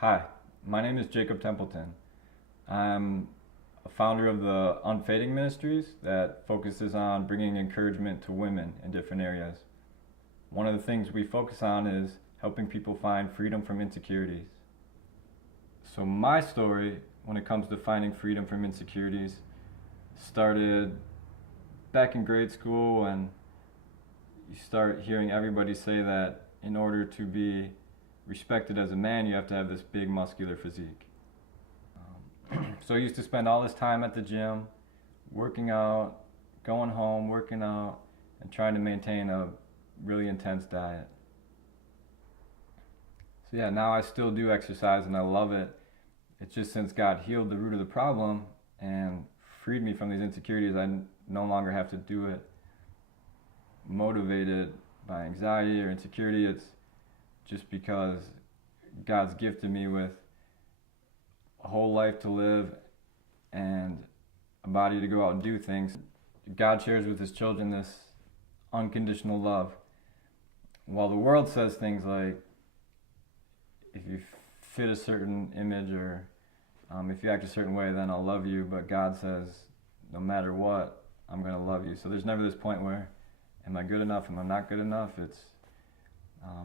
Hi, my name is Jacob Templeton. I'm a founder of the Unfading Ministries that focuses on bringing encouragement to women in different areas. One of the things we focus on is helping people find freedom from insecurities. So, my story, when it comes to finding freedom from insecurities, started back in grade school when you start hearing everybody say that in order to be respected as a man, you have to have this big muscular physique. So I used to spend all this time at the gym, working out, going home, working out, and trying to maintain a really intense diet. So yeah, now I still do exercise and I love it. It's just since God healed the root of the problem and freed me from these insecurities, no longer have to do it motivated by anxiety or insecurity. It's just because God's gifted me with a whole life to live and a body to go out and do things. God shares with his children this unconditional love. While the world says things like, if you fit a certain image or if you act a certain way, then I'll love you. But God says, no matter what, I'm going to love you. So there's never this point where, am I good enough? Am I not good enough? It's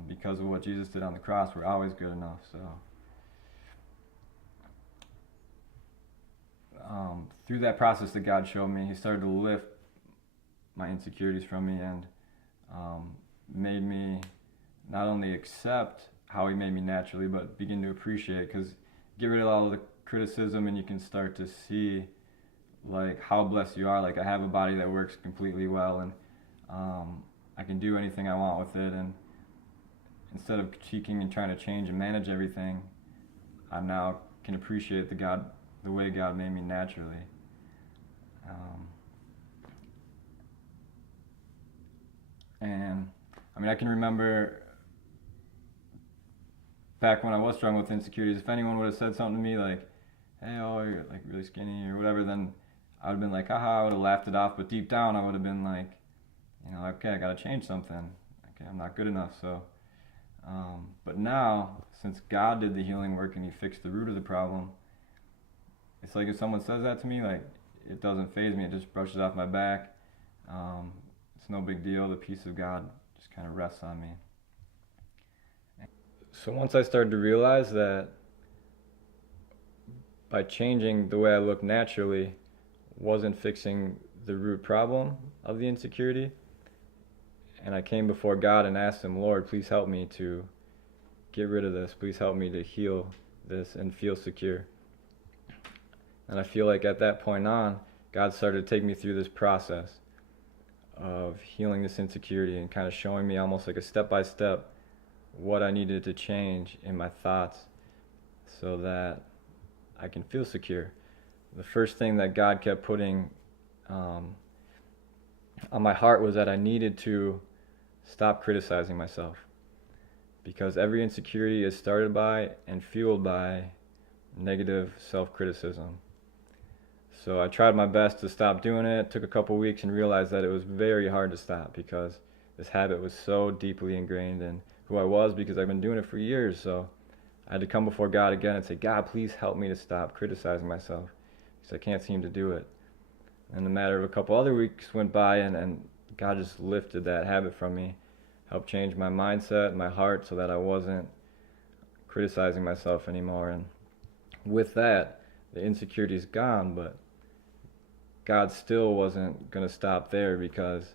because of what Jesus did on the cross, we're always good enough. So through that process that God showed me, he started to lift my insecurities from me and made me not only accept how he made me naturally, but begin to appreciate, because get rid of all of the criticism and you can start to see like how blessed you are. Like, I have a body that works completely well, and I can do anything I want with it, and instead of critiquing and trying to change and manage everything, I now can appreciate the way God made me naturally. And I mean, I can remember back when I was struggling with insecurities, if anyone would have said something to me like, hey, oh, you're like really skinny or whatever, then I would have been like, haha, I would have laughed it off. But deep down, I would have been like, okay, I got to change something. Okay, I'm not good enough. So, but now, since God did the healing work and he fixed the root of the problem, it's like if someone says that to me, like, it doesn't faze me. It just brushes off my back. It's no big deal. The peace of God just kind of rests on me. So once I started to realize that by changing the way I look naturally wasn't fixing the root problem of the insecurity, and I came before God and asked him, Lord, please help me to get rid of this. Please help me to heal this and feel secure. And I feel like at that point on, God started to take me through this process of healing this insecurity and kind of showing me almost like a step-by-step what I needed to change in my thoughts so that I can feel secure. The first thing that God kept putting on my heart was that I needed to stop criticizing myself, because every insecurity is started by and fueled by negative self-criticism. So I tried my best to stop doing it. It took a couple weeks and realized that it was very hard to stop because this habit was so deeply ingrained in who I was, because I've been doing it for years. So I had to come before God again and say, God, please help me to stop criticizing myself, because I can't seem to do it. And a matter of a couple other weeks went by, and God just lifted that habit from me, helped change my mindset, my heart, so that I wasn't criticizing myself anymore. And with that, the insecurity is gone, but God still wasn't going to stop there, because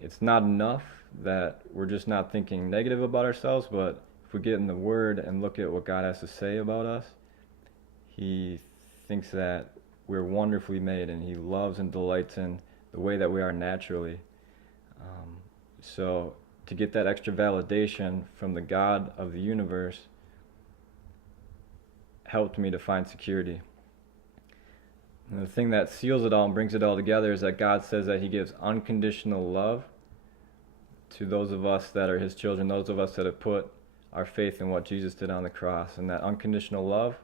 it's not enough that we're just not thinking negative about ourselves, but if we get in the Word and look at what God has to say about us, he thinks that we're wonderfully made, and he loves and delights in the way that we are naturally. So to get that extra validation from the God of the universe helped me to find security. And the thing that seals it all and brings it all together is that God says that he gives unconditional love to those of us that are his children, those of us that have put our faith in what Jesus did on the cross. And that unconditional love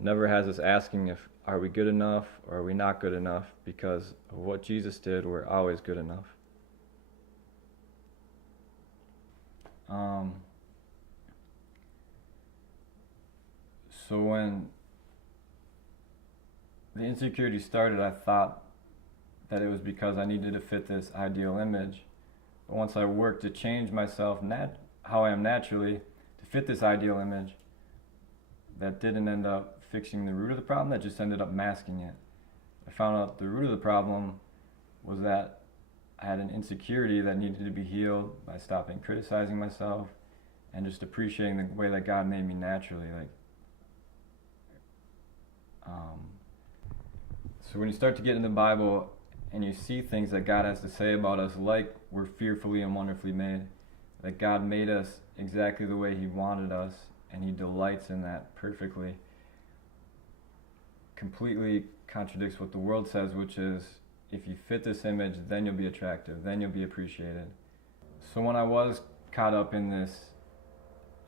never has us asking if are we good enough or are we not good enough, because of what Jesus did, we're always good enough. So when the insecurity started, I thought that it was because I needed to fit this ideal image. But once I worked to change myself, how I am naturally, to fit this ideal image, that didn't end up fixing the root of the problem, that just ended up masking it. I found out the root of the problem was that I had an insecurity that needed to be healed by stopping criticizing myself and just appreciating the way that God made me naturally. So when you start to get in the Bible and you see things that God has to say about us, like we're fearfully and wonderfully made, that God made us exactly the way He wanted us, and He delights in that perfectly, completely contradicts what the world says, which is, if you fit this image, then you'll be attractive, then you'll be appreciated. So when I was caught up in this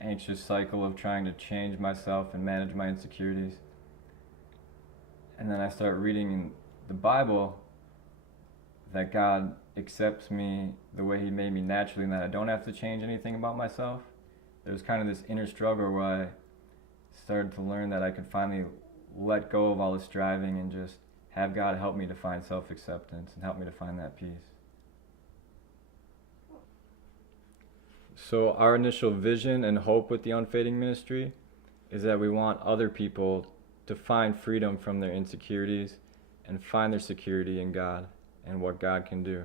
anxious cycle of trying to change myself and manage my insecurities, and then I start reading in the Bible that God accepts me the way He made me naturally and that I don't have to change anything about myself, there was kind of this inner struggle where I started to learn that I could finally let go of all the striving and just have God help me to find self-acceptance and help me to find that peace. So our initial vision and hope with the Unfading Ministry is that we want other people to find freedom from their insecurities and find their security in God and what God can do.